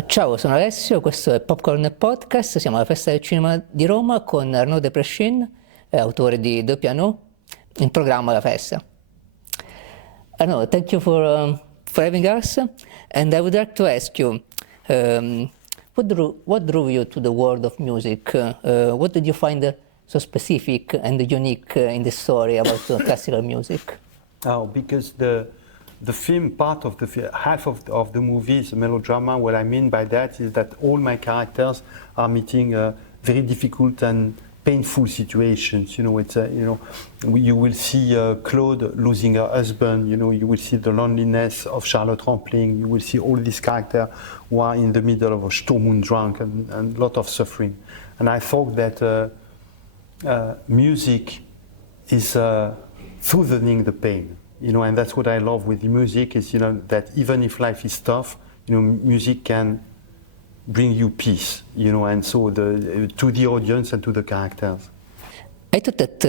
Ciao, sono Alessio, questo è Popcorn Podcast, siamo alla Festa del Cinema di Roma con Arnaud Desplechin, autore di Deux Pianos, in programma alla festa. Arnaud, thank you for having us, and I would like to ask you, what drew you to the world of music? What did you find so specific and unique in the story about classical music? Oh, because the film part of half of the movie is a melodrama. What I mean by that is that all my characters are meeting very difficult and painful situations. You know, you will see Claude losing her husband. You know, you will see the loneliness of Charlotte Rampling. You will see all these characters who are in the middle of a Sturm und Drang and a lot of suffering. And I thought that music is soothing the pain. You know, and that's what I love with the music is, you know, that even if life is tough, you know, music can bring you peace, you know, and so to the audience and to the characters. I thought that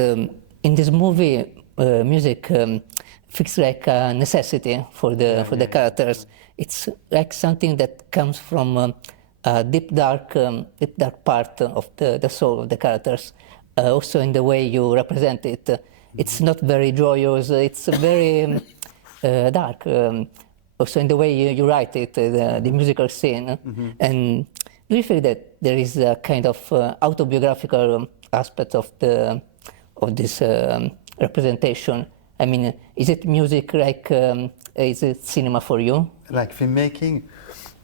in this movie, music feels like a necessity for the characters. It's like something that comes from a deep dark part of the soul of the characters. Also in the way you represent it. It's not very joyous, it's very dark. Also in the way you write it, the musical scene. Mm-hmm. And do you feel that there is a kind of autobiographical aspect of this representation? I mean, is it music like, is it cinema for you? Like filmmaking?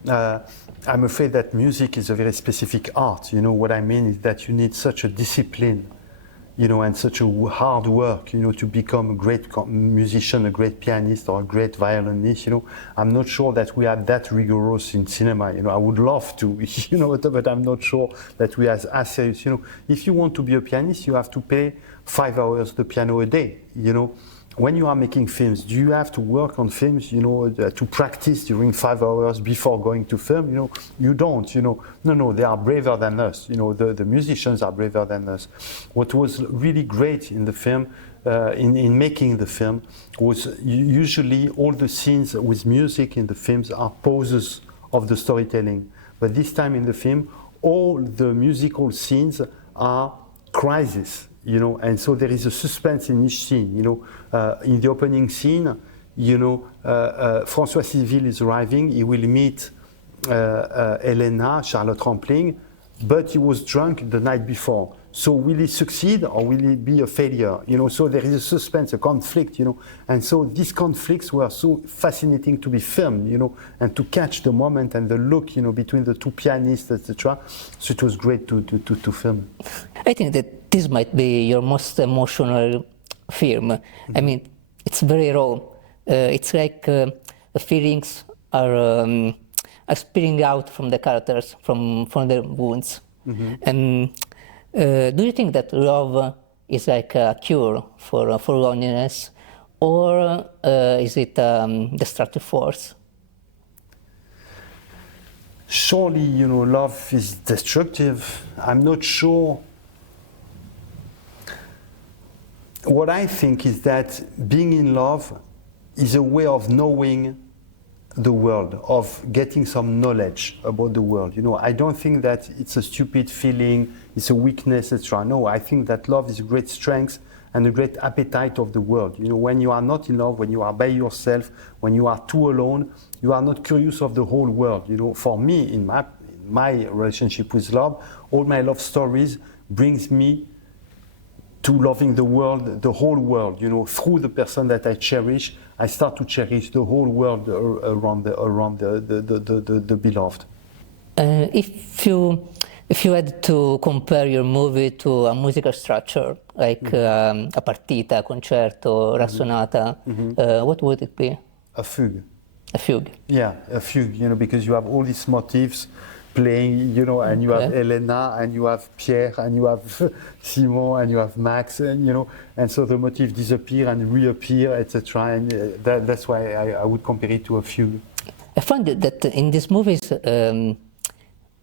I'm afraid that music is a very specific art. You know, what I mean is that you need such a discipline, you know, and such a hard work, you know, to become a great musician, a great pianist, or a great violinist. You know, I'm not sure that we are that rigorous in cinema. You know, I would love to, you know, but I'm not sure that we are as serious. You know, if you want to be a pianist, you have to play 5 hours the piano a day. You know, when you are making films, do you have to work on films, you know, to practice during 5 hours before going to film? You know, you don't, you know. No, they are braver than us. You know, the musicians are braver than us. What was really great in the film, in making the film, was usually all the scenes with music in the films are pauses of the storytelling. But this time in the film, all the musical scenes are crises. You know, and so there is a suspense in each scene. You know, in the opening scene, you know, François Civil is arriving. He will meet Elena, Charlotte Rampling, but he was drunk the night before. So will he succeed or will he be a failure? You know, so there is a suspense, a conflict. You know, and so these conflicts were so fascinating to be filmed. You know, and to catch the moment and the look, you know, between the two pianists, etc. So it was great to film. I think that this might be your most emotional film. Mm-hmm. I mean, it's very raw. It's like the feelings are spilling out from the characters, from their wounds. Mm-hmm. And do you think that love is like a cure for loneliness, or is it destructive force? Surely, you know, love is destructive. I'm not sure. What I think is that being in love is a way of knowing the world, of getting some knowledge about the world. You know, I don't think that it's a stupid feeling, it's a weakness, etc. No, I think that love is a great strength and a great appetite of the world. You know, when you are not in love, when you are by yourself, when you are too alone, you are not curious of the whole world. You know, for me, in my relationship with love, all my love stories brings me to loving the world, the whole world. You know, through the person that I cherish, I start to cherish the whole world around the beloved. If you had to compare your movie to a musical structure, like a partita, concerto, rassonata, what would it be? A fugue. A fugue. Yeah, a fugue. You know, because you have all these motifs playing, you know, and you have Elena, and you have Pierre, and you have Simon, and you have Max, and you know, and so the motifs disappear and reappear, etc. And that's why I would compare it to a fugue. I find that in these movies,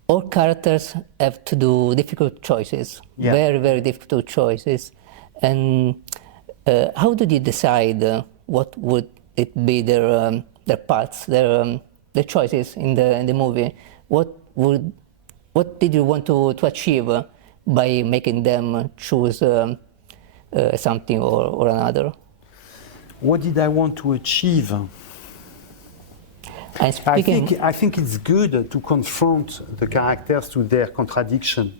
all characters have to do difficult choices, very, very difficult choices. And how did you decide what would it be their parts, their choices in the movie? what did you want to achieve by making them choose something or another? What did I want to achieve? And speaking, I think it's good to confront the characters to their contradiction.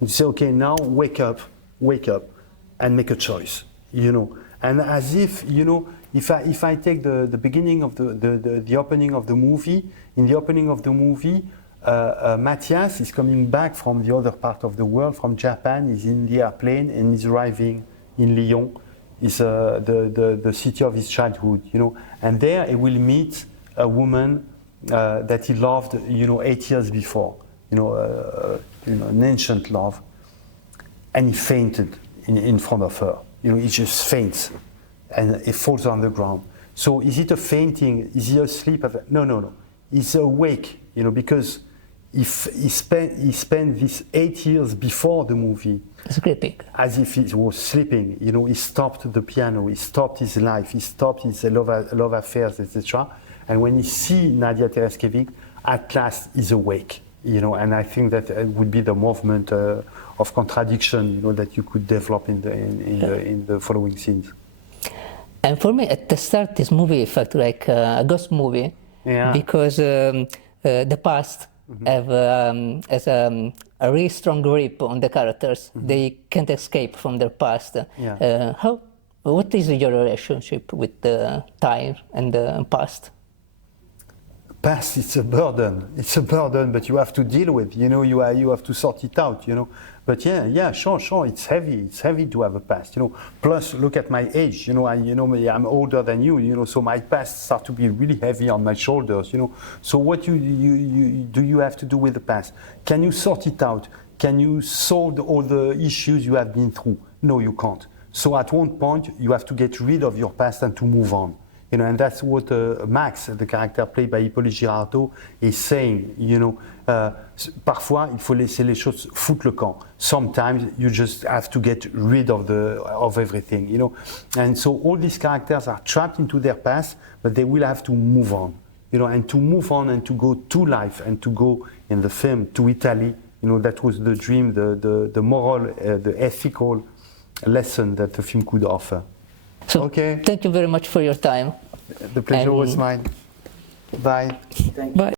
You say, okay, now wake up, and make a choice, you know. And as if, you know, if I take the beginning of the opening of the movie, in the opening of the movie, Matthias is coming back from the other part of the world, from Japan. He's in the airplane and he's arriving in Lyon. It's the city of his childhood, you know. And there he will meet a woman that he loved, you know, 8 years before, you know, an ancient love, and he fainted in front of her. You know, he just faints, and he falls on the ground. So is it a fainting? Is he asleep? No. He's awake, you know, because he spent these 8 years before the movie sleeping, as if he was sleeping. You know, he stopped the piano, he stopped his life, he stopped his love affairs, etc. And when he sees Nadia Tereskevich, at last he's awake, you know. And I think that would be the movement of contradiction, you know, that you could develop in the following scenes. And for me, at the start, this movie felt like a ghost movie, because the past has a really strong grip on the characters. They can't escape from their past. What is your relationship with the time and the past? Past, it's a burden. It's a burden, but you have to deal with. You know, you have to sort it out. You know, but sure. It's heavy. It's heavy to have a past. You know. Plus, look at my age. You know, I'm older than you. You know, so my past start to be really heavy on my shoulders. You know. So what you have to do with the past? Can you sort it out? Can you solve all the issues you have been through? No, you can't. So at one point, you have to get rid of your past and to move on. You know, and that's what Max, the character played by Hippolyte Girardot, is saying. You know, parfois il faut laisser les choses foutre le camp. Sometimes you just have to get rid of everything. You know, and so all these characters are trapped into their past, but they will have to move on. You know, and to move on and to go to life and to go in the film to Italy. You know, that was the dream, the moral, the ethical lesson that the film could offer. So, okay. Thank you very much for your time. The pleasure was mine. Bye. Bye.